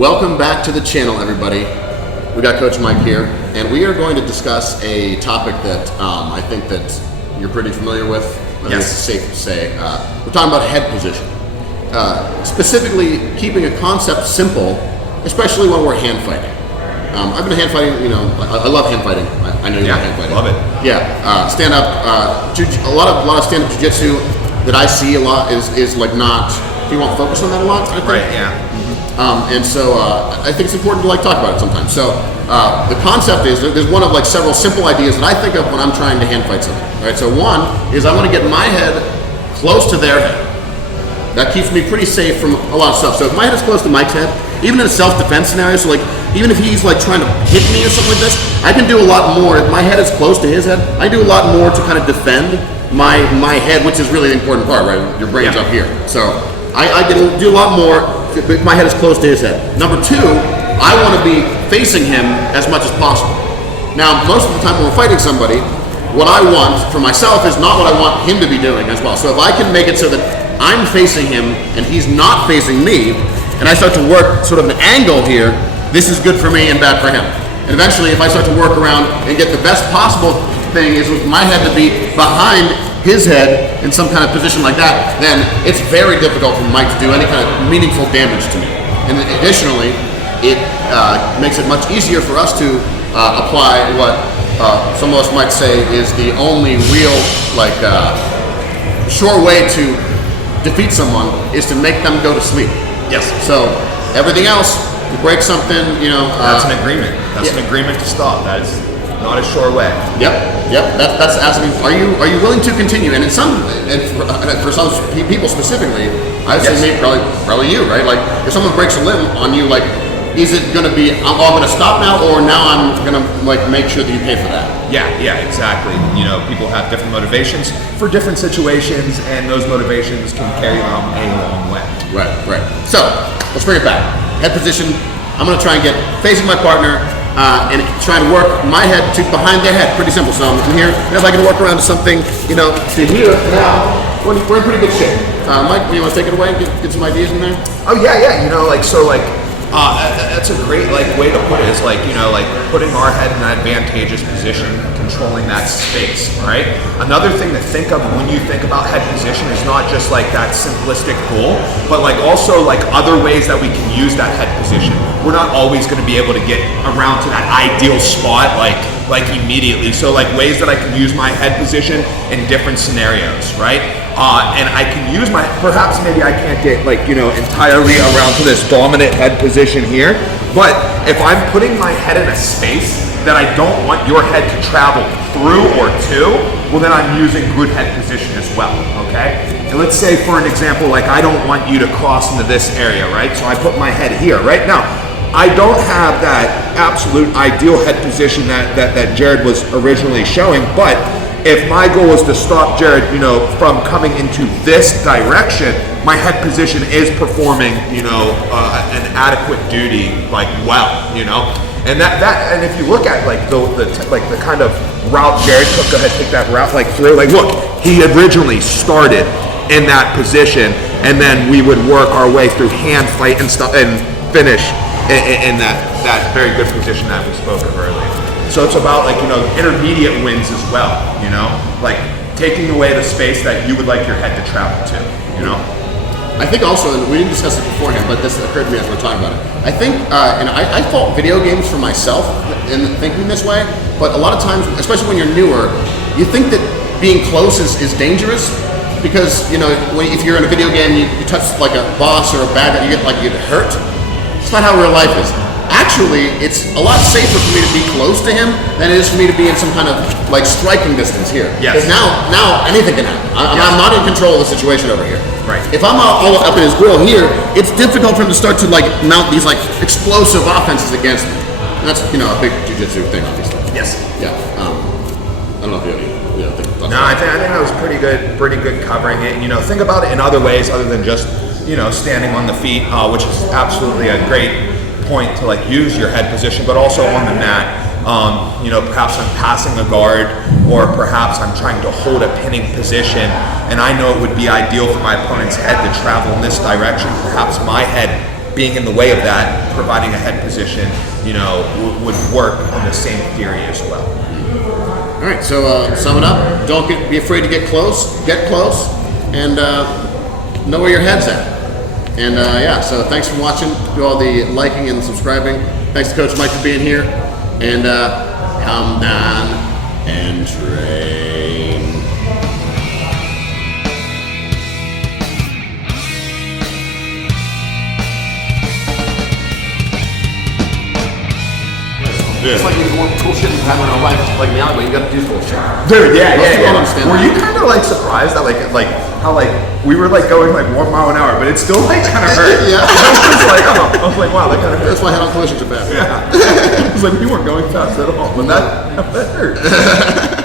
Welcome back to the channel, everybody. We got Coach Mike here, and we are going to discuss a topic that I think that you're pretty familiar with. I think it's safe to say. We're talking about head position. Specifically, keeping a concept simple, especially when we're hand fighting. I've been hand fighting, I love hand fighting. I know you love hand fighting. Love it. Yeah, stand up, a lot of stand up jiu-jitsu that I see a lot is like not, you won't focus on that a lot, I think. Right, yeah. And so I think it's important to talk about it sometimes. So the concept is, there's one of several simple ideas that I think of when I'm trying to hand fight something. Right. So one is I want to get my head close to their head. That keeps me pretty safe from a lot of stuff. So if my head is close to Mike's head, even in a self-defense scenario, so even if he's trying to hit me or something like this, I can do a lot more. If my head is close to his head, I do a lot more to kind of defend my head, which is really the important part, right? Your brain's up here. So I can do a lot more if my head is close to his head. Number two, I want to be facing him as much as possible. Now, most of the time when we're fighting somebody, what I want for myself is not what I want him to be doing as well. So if I can make it so that I'm facing him and he's not facing me, and I start to work sort of an angle here, this is good for me and bad for him. And eventually, if I start to work around and get the best possible thing is with my head to be behind his head in some kind of position like that, then it's very difficult for Mike to do any kind of meaningful damage to me. And additionally, it makes it much easier for us to apply what some of us might say is the only real, sure way to defeat someone is to make them go to sleep. Yes. So everything else, you break something, that's an agreement. That's an agreement to stop. That is not a sure way. Yep. That's asking. Are you willing to continue? And for some people specifically, I would say maybe probably you, right? Like if someone breaks a limb on you, is it going to be I'm going to stop now, or now I'm going to make sure that you pay for that? Yeah, exactly. People have different motivations for different situations, and those motivations can carry them a long way. Right. So let's bring it back. Head position. I'm going to try and get facing my partner. And try and work my head to behind their head. Pretty simple. So I'm in here, and if I can work around to something, to here, now, we're in pretty good shape. Mike, you want to take it away and get some ideas in there? Oh, yeah. That's a great way to put it. Is putting our head in an advantageous position, controlling that space, right? Another thing to think of when you think about head position is not just that simplistic goal, but also other ways that we can use that head position. We're not always going to be able to get around to that ideal spot immediately. So ways that I can use my head position in different scenarios, right? And I can use perhaps maybe I can't get entirely around to this dominant head position here, but if I'm putting my head in a space that I don't want your head to travel through or to, well then I'm using good head position as well, okay? And let's say for an example, I don't want you to cross into this area, right? So I put my head here, right? Now, I don't have that absolute ideal head position that Jared was originally showing, but if my goal is to stop Jared, from coming into this direction, my head position is performing, an adequate duty, well, and and if you look at the kind of route Jared took, go ahead, take that route through. Look, he originally started in that position, and then we would work our way through hand fight and stuff, and finish in that very good position that we spoke of earlier. So it's about intermediate wins as well, taking away the space that you would like your head to travel to, I think also, and we didn't discuss it beforehand, but this occurred to me as we were talking about it. I think, and I fault video games for myself in thinking this way, but a lot of times, especially when you're newer, you think that being close is dangerous because, if you're in a video game, you touch a boss or a bad guy, you get hurt. It's not how real life is. Actually, it's a lot safer for me to be close to him than it is for me to be in some kind of striking distance here. Yes. Because now anything can happen. I'm not in control of the situation over here. Right. If I'm all up in his grill here, it's difficult for him to start to mount these explosive offenses against me. And that's a big jiu-jitsu thing, obviously. Yes. Yeah. I don't know if you have any thoughts. No, I think that was pretty good covering it. And think about it in other ways other than just standing on the feet, which is absolutely a great point to use your head position, but also on the mat. Perhaps I'm passing a guard, or perhaps I'm trying to hold a pinning position, and I know it would be ideal for my opponent's head to travel in this direction. Perhaps my head being in the way of that, providing a head position, you know, would work on the same theory as well. All right, so sum it up. Don't be afraid to get close, and know where your head's at. And yeah, so thanks for watching. Do all the liking and subscribing. Thanks to Coach Mike for being here. And come down and train. It's like you want cool shit in our life, like in the alleyway, you gotta do cool shit. Dude, yeah. Understand Were you kind of like surprised that like how like we were like going like 1 mile an hour, but it still like kind of hurt? Yeah. I was like, wow, that kind of hurt. That's why head-on collisions are bad. Yeah. It was like we weren't going fast at all, but that hurt.